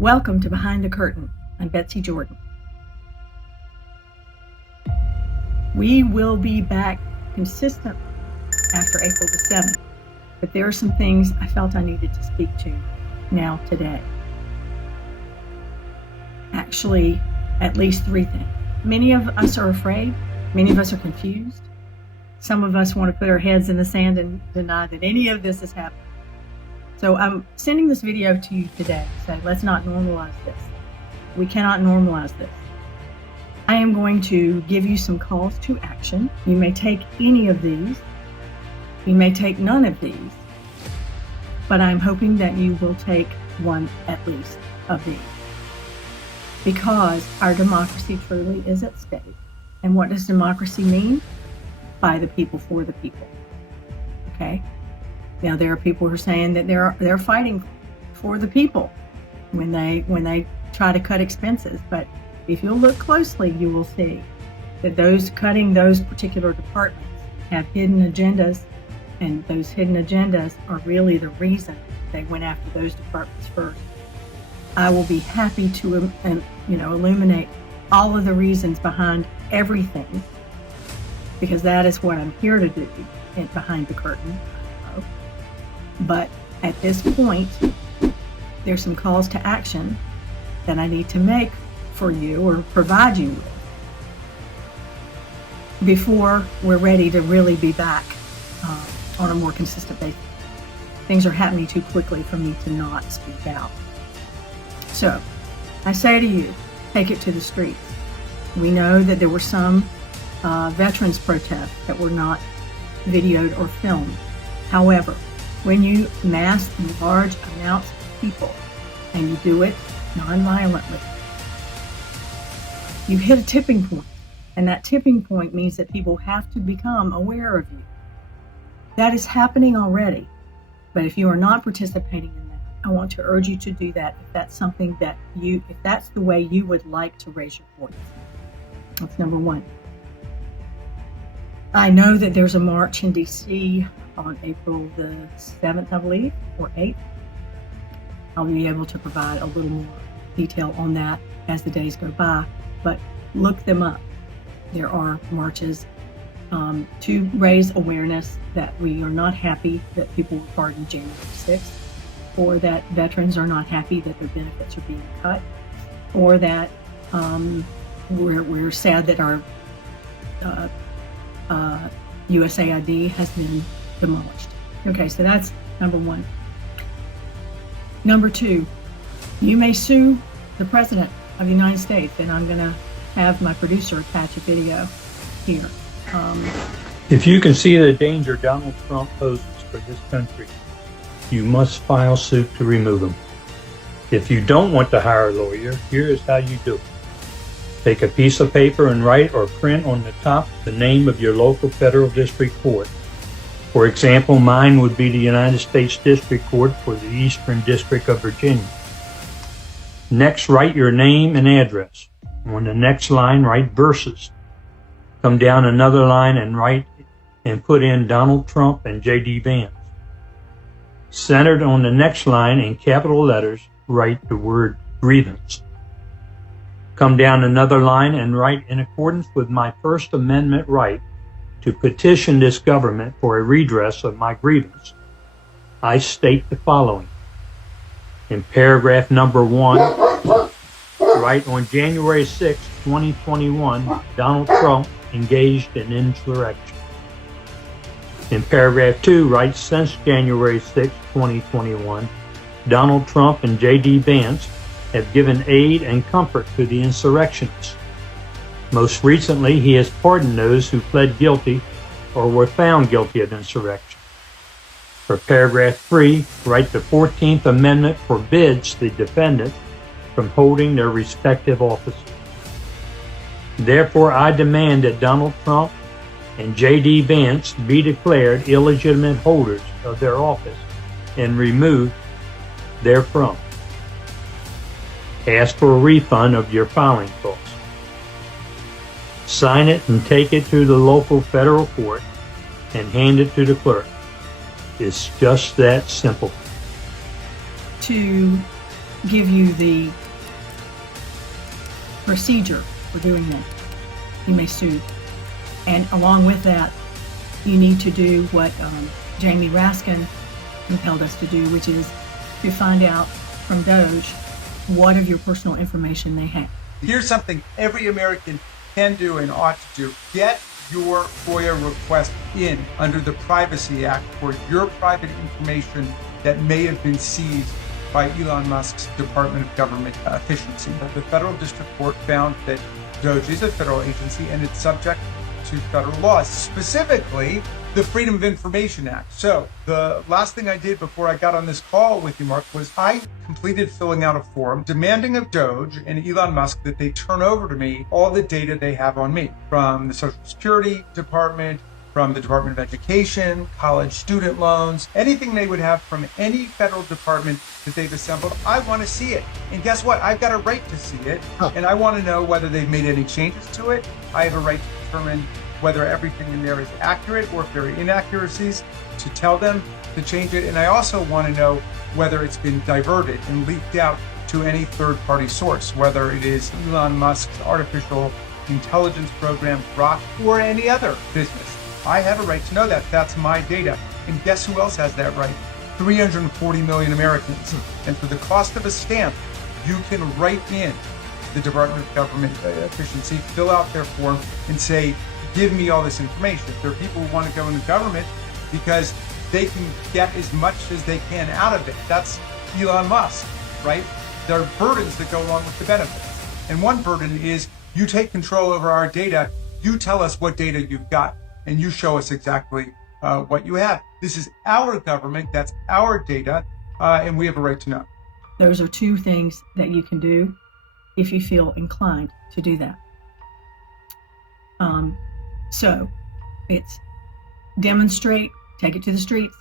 Welcome to Behind the Curtain. I'm Betsy Jordan. We will be back consistently after April the 7th, but there are some things I felt I needed to speak to now today. Actually, at least three things. Many of us are afraid. Many of us are confused. Some of us want to put our heads in the sand and deny that any of this is happening. So I'm sending this video to you today to say, let's not normalize this. We cannot normalize this. I am going to give you some calls to action. You may take any of these. You may take none of these. But I'm hoping that you will take one at least of these. Because our democracy truly is at stake. And what does democracy mean? By the people, for the people. Okay? Now there are people who are saying that they're fighting for the people when they try to cut expenses. But if you look closely, you will see that those cutting those particular departments have hidden agendas, and those hidden agendas are really the reason they went after those departments first. I will be happy to illuminate all of the reasons behind everything, because that is what I'm here to do Behind the Curtain. But at this point, there's some calls to action that I need to make for you or provide you with before we're ready to really be back on a more consistent basis. Things are happening too quickly for me to not speak out. So I say to you, take it to the streets. We know that there were some veterans protests that were not videoed or filmed. However, when you mass large amounts of people and you do it non-violently, you hit a tipping point. And that tipping point means that people have to become aware of you. That is happening already. But if you are not participating in that, I want to urge you to do that if that's something that if that's the way you would like to raise your voice. That's number one. I know that there's a march in DC on April the 7th, I believe, or 8th. I'll be able to provide a little more detail on that as the days go by, but look them up. There are marches to raise awareness that we are not happy that people were pardoned January 6th, or that veterans are not happy that their benefits are being cut, or that we're sad that our USAID has been demolished. Okay, so that's number one. Number two, you may sue the President of the United States, and I'm going to have my producer attach a video here. If you can see the danger Donald Trump poses for this country, you must file suit to remove him. If you don't want to hire a lawyer, here is how you do it. Take a piece of paper and write or print on the top the name of your local federal district court. For example, mine would be the United States District Court for the Eastern District of Virginia. Next, write your name and address. On the next line, write verses. Come down another line and write and put in Donald Trump and J.D. Vance. Centered on the next line in capital letters, write the word grievance. Come down another line and write, in accordance with my First Amendment right to petition this government for a redress of my grievance, I state the following. In paragraph number 1, write, on January 6, 2021, Donald Trump engaged in insurrection. In paragraph 2, write, since January 6, 2021, Donald Trump and J.D. Vance have given aid and comfort to the insurrectionists. Most recently, he has pardoned those who pled guilty or were found guilty of insurrection. For paragraph 3, write, the 14th Amendment forbids the defendants from holding their respective offices. Therefore, I demand that Donald Trump and J.D. Vance be declared illegitimate holders of their office and removed therefrom. Ask for a refund of your filing costs. Sign it and take it to the local federal court and hand it to the clerk. It's just that simple. To give you the procedure for doing that. You may sue. And along with that, you need to do what Jamie Raskin compelled us to do, which is to find out from Doge what of your personal information they have. Here's something every American can do and ought to do. Get your FOIA request in under the Privacy Act for your private information that may have been seized by Elon Musk's Department of Government Efficiency. The federal district court found that Doge is a federal agency and it's subject to federal laws, specifically the Freedom of Information Act. So the last thing I did before I got on this call with you, Mark, was I completed filling out a form demanding of Doge and Elon Musk that they turn over to me all the data they have on me from the Social Security Department, from the Department of Education, college student loans, anything they would have from any federal department that they've assembled. I want to see it. And guess what? I've got a right to see it. And I want to know whether they've made any changes to it. I have a right to determine whether everything in there is accurate or if there are inaccuracies, to tell them to change it. And I also want to know whether it's been diverted and leaked out to any third-party source, whether it is Elon Musk's artificial intelligence program, Grok, or any other business. I have a right to know that. That's my data. And guess who else has that right? 340 million Americans. And for the cost of a stamp, you can write in the Department of Government Efficiency, fill out their form, and say, give me all this information. There are people who want to go into government because they can get as much as they can out of it. That's Elon Musk, right? There are burdens that go along with the benefits. And one burden is you take control over our data, you tell us what data you've got, and you show us exactly what you have. This is our government, that's our data, and we have a right to know. Those are two things that you can do if you feel inclined to do that. So it's demonstrate, take it to the streets,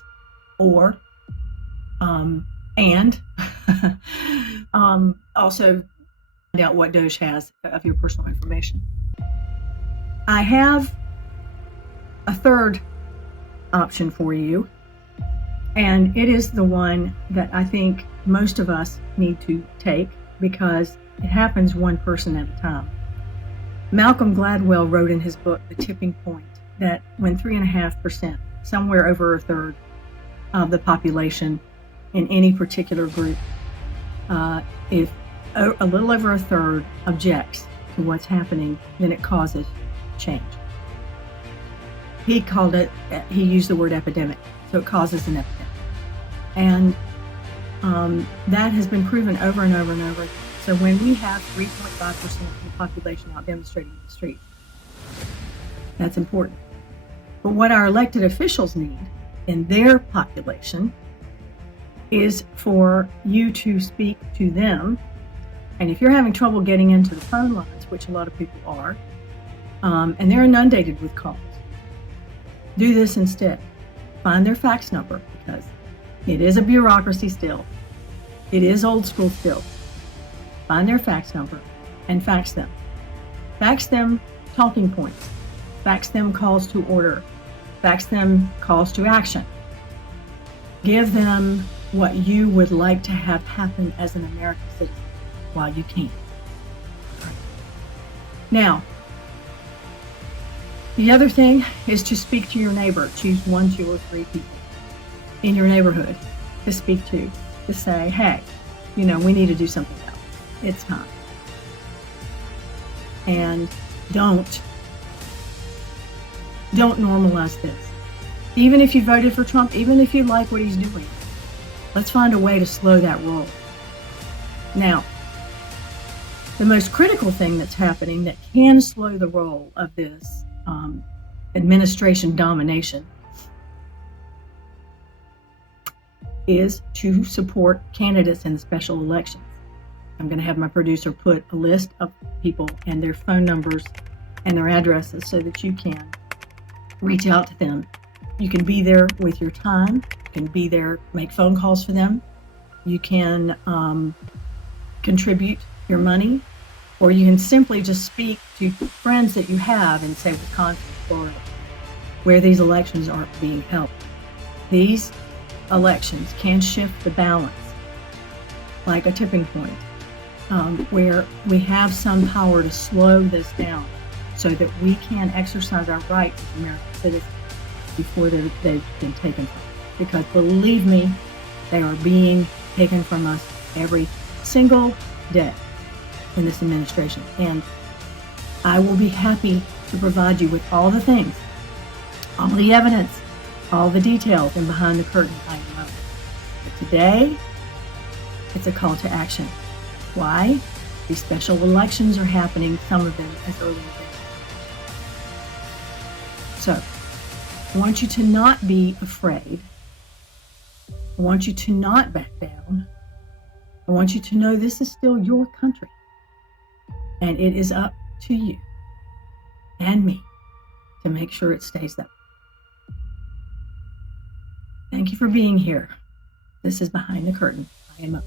or and also find out what Doge has of your personal information. I have a third option for you, and it is the one that I think most of us need to take because it happens one person at a time. Malcolm Gladwell wrote in his book, The Tipping Point, that when 3.5%, somewhere over a third of the population in any particular group, if a little over a third objects to what's happening, then it causes change. He used the word epidemic, so it causes an epidemic. And that has been proven over and over and over again. So when we have 3.5% of the population out demonstrating in the street, that's important. But what our elected officials need in their population is for you to speak to them. And if you're having trouble getting into the phone lines, which a lot of people are, and they're inundated with calls, do this instead. Find their fax number, because it is a bureaucracy still. It is old school still. Find their fax number and fax them. Fax them talking points. Fax them calls to order. Fax them calls to action. Give them what you would like to have happen as an American citizen while you can. Now, the other thing is to speak to your neighbor. Choose 1, 2, or 3 people in your neighborhood to speak to say, hey, we need to do something about it. It's time. And don't normalize this. Even if you voted for Trump, even if you like what he's doing, let's find a way to slow that roll. Now, the most critical thing that's happening that can slow the roll of this administration domination is to support candidates in the special elections. I'm going to have my producer put a list of people and their phone numbers and their addresses so that you can reach out to them. You can be there with your time. You can be there, make phone calls for them. You can contribute your money, or you can simply just speak to friends that you have in, say, Wisconsin, Florida, where these elections aren't being held. These elections can shift the balance like a tipping point, where we have some power to slow this down so that we can exercise our rights as American citizens before they've been taken from us. Because believe me, they are being taken from us every single day in this administration. And I will be happy to provide you with all the things, all the evidence, all the details in Behind the Curtain IMO. But today, it's a call to action. Why? These special elections are happening, some of them as early as this. So, I want you to not be afraid. I want you to not back down. I want you to know this is still your country. And it is up to you and me to make sure it stays that way. Thank you for being here. This is Behind the Curtain IMO.